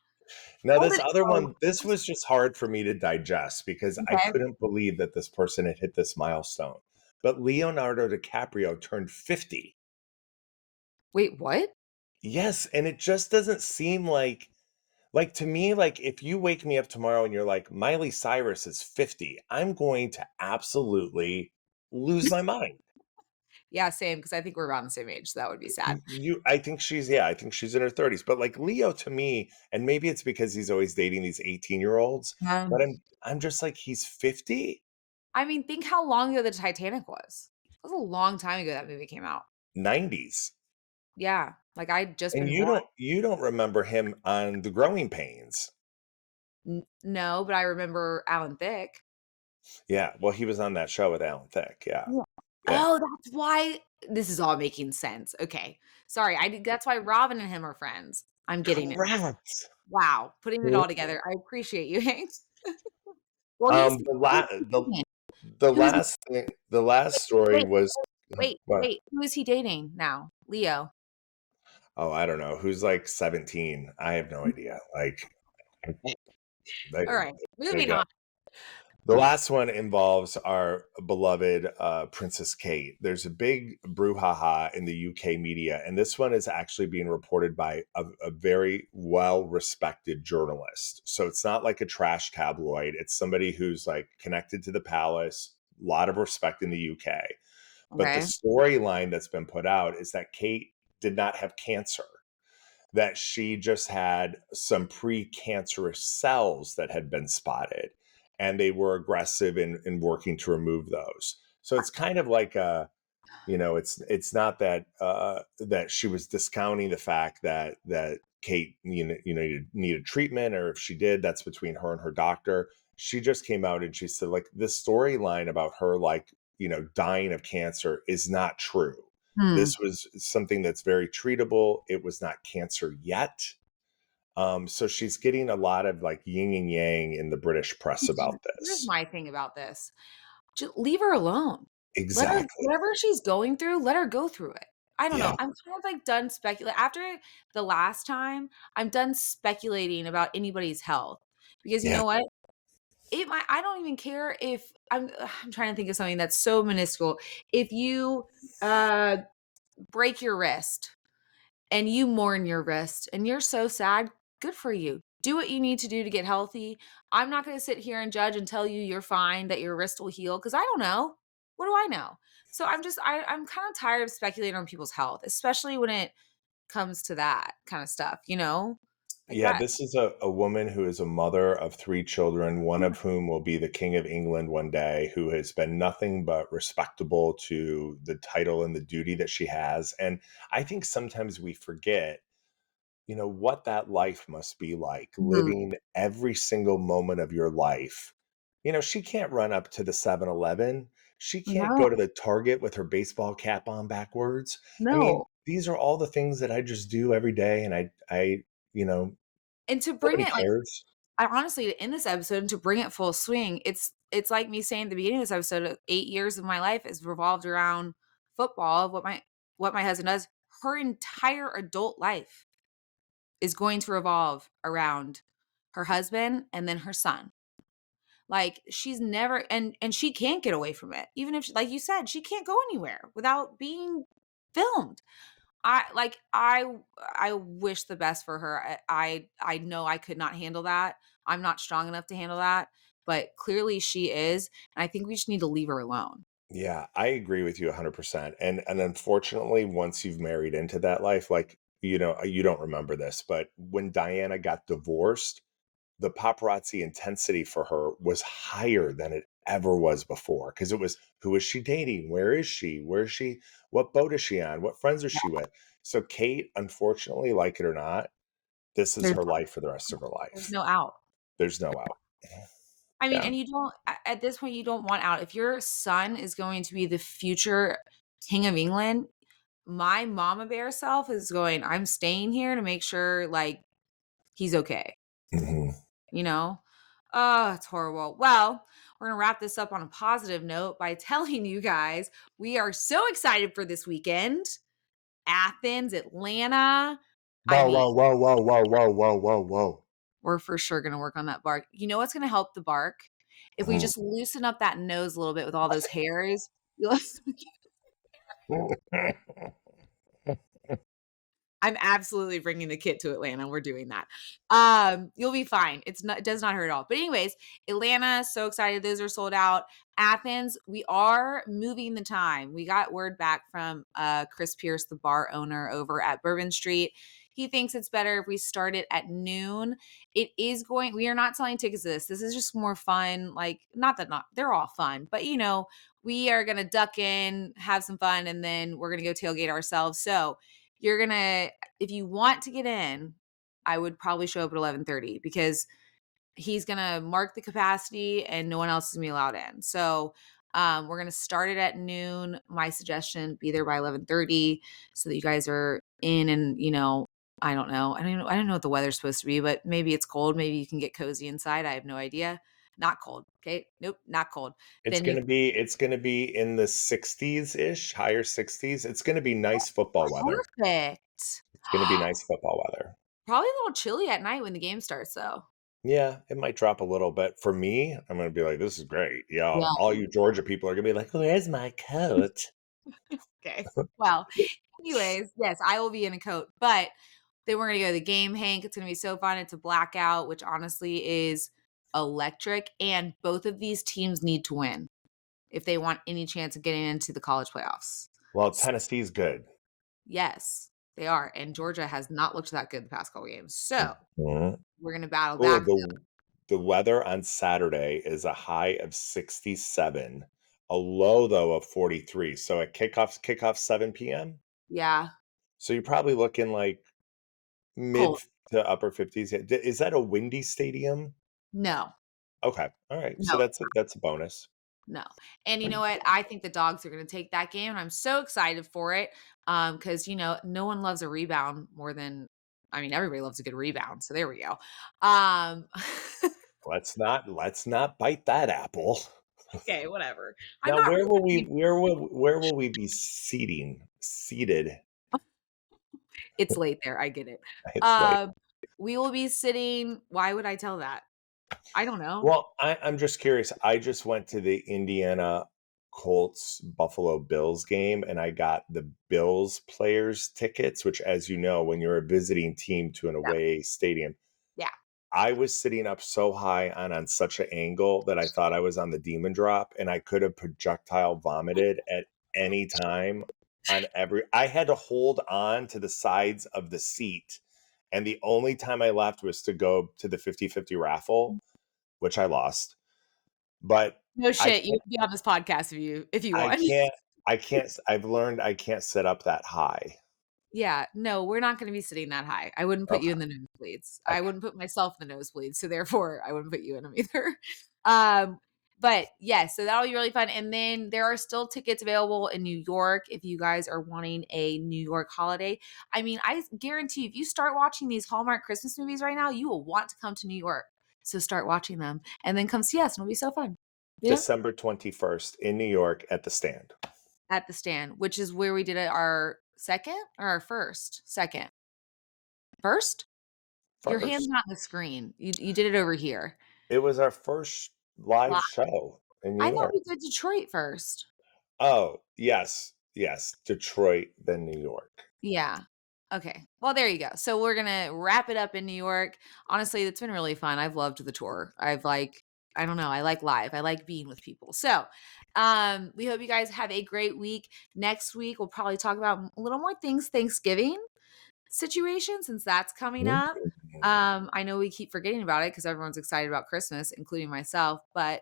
Now, Hold this it. other Oh, one, this was just hard for me to digest because I okay. couldn't believe that this person had hit this milestone. But Leonardo DiCaprio turned 50. Wait, what? Yes, and it just doesn't seem like to me, like if you wake me up tomorrow and you're like, Miley Cyrus is 50, I'm going to absolutely lose my mind. Yeah, same, because I think we're around the same age, so that would be sad. I think she's in her 30s. But like Leo to me, and maybe it's because he's always dating these 18-year-olds, but I'm just like, he's 50? I mean, think how long ago the Titanic was. It was a long time ago that movie came out. 90s. Yeah, like I'd just And been you born. don't remember him on The Growing Pains. No, but I remember Alan Thicke. Yeah, well, he was on that show with Alan Thicke. Yeah. Yeah. Yeah. Oh, that's why this is all making sense. Okay. Sorry, that's why Robin and him are friends. I'm getting it. Correct. Wow, putting it all together. I appreciate you, Hank. Well, The who's la he the dating? the Who's he last thing, the last story wait, was what? wait. Who is he dating now? Leo. Oh, I don't know. Who's like 17? I have no idea. Like, All right, there you moving go. on. The last one involves our beloved Princess Kate. There's a big brouhaha in the UK media, and this one is actually being reported by a very well-respected journalist. So it's not like a trash tabloid. It's somebody who's like connected to the palace, a lot of respect in the UK. But the Okay. storyline that's been put out is that Kate did not have cancer, that she just had some precancerous cells that had been spotted and they were aggressive in working to remove those. So it's kind of like it's not that that she was discounting the fact that Kate needed treatment, or if she did, that's between her and her doctor. She just came out and she said like this storyline about her like dying of cancer is not true. Hmm. This was something that's very treatable. It was not cancer yet. So she's getting a lot of like yin and yang in the British press about Here's this. my thing about this. Just leave her alone. Let her Exactly. whatever she's going through, let her go through it. I don't know. Yeah. I'm kind of like done speculating after the last time. I'm done speculating about anybody's health because you Yeah. know what? I don't even care if I'm trying to think of something that's so minuscule. If you uh break your wrist and you mourn your wrist and you're so sad, good for you. Do what you need to do to get healthy. I'm not going to sit here and judge and tell you you're fine, that your wrist will heal because I don't know. What do I know? So I'm kind of tired of speculating on people's health, especially when it comes to that kind of stuff, Like Yeah, that. this is a woman who is a mother of three children, one of whom will be the King of England one day, who has been nothing but respectable to the title and the duty that she has. And I think sometimes we forget what that life must be like, Mhm. living every single moment of your life. She can't run up to the 7-Eleven. She can't No, go to the Target with her baseball cap on backwards. I mean, no. these are all the things that I just do every day, and you know, And to bring nobody it like cares. I honestly in this episode and to bring it full swing, it's like me saying at the beginning of this episode, 8 years of my life is revolved around football, what my husband does. Her entire adult life is going to revolve around her husband and then her son. Like she's never and she can't get away from it. Even if like you said, she can't go anywhere without being filmed. I wish the best for her. I know I could not handle that. I'm not strong enough to handle that, but clearly she is, and I think we just need to leave her alone. Yeah, I agree with you 100%. And unfortunately, once you've married into that life, like, you don't remember this, but when Diana got divorced, the paparazzi intensity for her was higher than it ever was before, because it was, who is she dating? Where is she? What boat is she on? What friends is Yeah, she with? So Kate, unfortunately, like it or not, this is there's her life for the rest of her there's life. no out. There's no out. I mean, Yeah. and you don't at this point you don't want out. If your son is going to be the future king of England, my mama bear self is going, I'm staying here to make sure like he's okay. Mhm. You know? Oh, it's horrible. Well, we're going to wrap this up on a positive note by telling you guys we are so excited for this weekend. Athens, Atlanta. I Whoa, mean, whoa, whoa, whoa, whoa, whoa, whoa, whoa, whoa. we're for sure going to work on that bark. You know what's going to help the bark? If we Mhm. just loosen up that nose a little bit with all those hairs. you'll- I'm absolutely bringing the kit to Atlanta. We're doing that. You'll be fine. It does not hurt at all. But anyways, Atlanta, so excited. Those are sold out. Athens, we are moving the time. We got word back from Chris Pierce, the bar owner over at Bourbon Street. He thinks it's better if we start it at noon. We are not selling tickets to this. This is just more fun. Like, not, they're all fun, but we are going to duck in, have some fun, and then we're going to go tailgate ourselves. So, if you want to get in, I would probably show up at 11:30 because he's gonna mark the capacity and no one else is gonna be allowed in. So we're gonna start it at noon. My suggestion: be there by 11:30 so that you guys are in. And I don't know. I don't know what the weather's supposed to be, but maybe it's cold. Maybe you can get cozy inside. I have no idea. Not cold. Okay. Nope. Not cold. It's Then you gonna be it's gonna be in the 60s ish, higher 60s. It's gonna be nice football weather. perfect. It's gonna be nice football weather. Probably a little chilly at night when the game starts, though. Yeah, it might drop a little bit. For me, I'm gonna be like, this is great. Yeah, Yeah. all you Georgia people are gonna be like, where's my coat? Okay. Well, anyways, yes, I will be in a coat, but then we're gonna go to the game, Hank. It's gonna be so fun. It's a blackout, which honestly is electric. And both of these teams need to win if they want any chance of getting into the college playoffs. Well, S- Tennessee's good. yes, they are. And Georgia has not looked that good the past couple games. So Mhm. we're gonna battle Oh, back. the weather on Saturday is a high of 67, a low though of 43. So at kickoff 7 p.m. Yeah. So you're probably looking like mid Cold. to upper 50s. Yeah, is that a windy stadium? No. Okay. All right. So No. that's a bonus. No. And you know what? I think the dogs are going to take that game and I'm so excited for it. Cuz no one loves a rebound more than I mean everybody loves a good rebound. So there we go. Um Let's not bite that apple. okay, whatever. I'm Now, not where will we really be seated? it's late there. I get it. It's late. Um we will be sitting why would I tell that? I don't know. Well, I'm just curious. I just went to the Indiana Colts Buffalo Bills game and I got the Bills players tickets, which, as you know, when you're a visiting team to an Yeah. away stadium, Yeah. I was sitting up so high on such an angle that I thought I was on the demon drop and I could have projectile vomited at any time I had to hold on to the sides of the seat. And the only time I left was to go to the 50-50 raffle, which I lost. But No I shit. You can't, can be on this podcast if you I want. can't, I can't, I've learned I can't sit up that high. Yeah, no, we're not going to be sitting that high. I wouldn't put you Okay. in the nosebleeds. Okay. I wouldn't put myself in the nosebleeds, so therefore I wouldn't put you in them either. But yes, so that'll be really fun. And then there are still tickets available in New York if you guys are wanting a New York holiday. I mean, I guarantee if you start watching these Hallmark Christmas movies right now, you will want to come to New York. So start watching them and then come see us, and it'll be so fun. Yeah, December 21st in New York at the Stand. at the Stand, which is where we did it our second or our first? Second. First? Your hand's First. not on the screen. You did it over here. It was our first live Wow. show in New I thought York. we did Detroit first. Oh, yes. Yes. Detroit, then New York. Yeah. Okay. Well, there you go. So we're gonna wrap it up in New York. Honestly, it's been really fun. I've loved the tour. I don't know, I like live. I like being with people. So we hope you guys have a great week. Next week we'll probably talk about a little more things Thanksgiving situation since that's coming up. I know we keep forgetting about it because everyone's excited about Christmas, including myself, but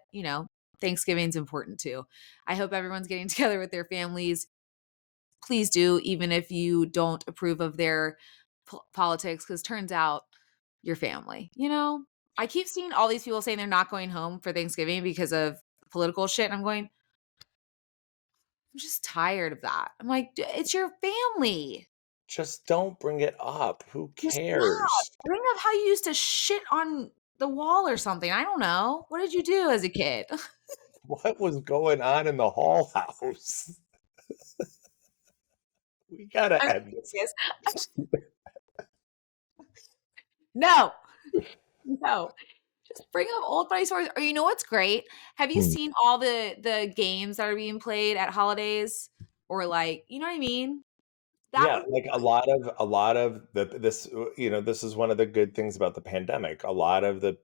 Thanksgiving's important too. I hope everyone's getting together with their families. Please do, even if you don't approve of their politics, because turns out your family. I keep seeing all these people saying they're not going home for Thanksgiving because of political shit. And I'm just tired of that. I'm like, it's your family. Just don't bring it up. Who Just cares? stop. Bring up how you used to shit on the wall or something. I don't know. What did you do as a kid? What was going on in the Hall House? We gotta I'm end this. serious. No. No. Just bring up old funny stories. Or you know what's great? Have you seen all the games that are being played at holidays? Or you know what I mean? That Yeah, would be like a lot of this is one of the good things about the pandemic. A lot of the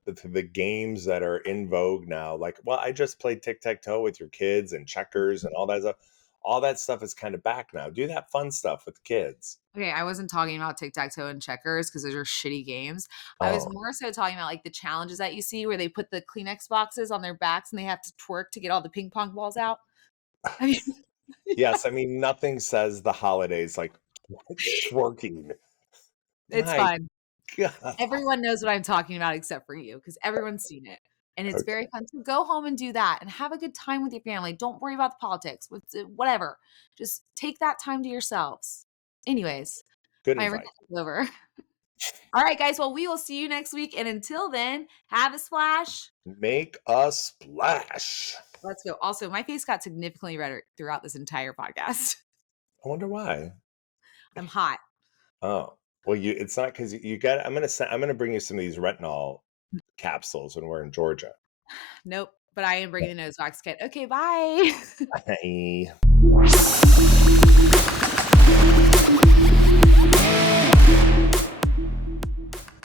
games that are in vogue now, like, well, I just played tic-tac-toe with your kids and checkers and all that stuff. All that stuff is kind of back now. Do that fun stuff with kids. okay. I wasn't talking about tic-tac-toe and checkers because those are shitty games. I was Oh, more so talking about the challenges that you see where they put the Kleenex boxes on their backs and they have to twerk to get all the ping pong balls out. I mean, yes. I mean, nothing says the holidays like twerking. it's My fun. God. Everyone knows what I'm talking about except for you because everyone's seen it. And it's very Okay. fun. So go home and do that and have a good time with your family. Don't worry about the politics, whatever. Just take that time to yourselves. Anyways, Good my rant advice. is over. All right, guys. Well, we will see you next week. And until then, have a splash. Make a splash. Let's go. Also, my face got significantly redder throughout this entire podcast. I wonder why. I'm hot. Oh, well, it's not because you got. I'm gonna bring you some of these retinol capsules when we're in Georgia. Nope. But I am bringing the nose wax kit. Okay, bye. Bye.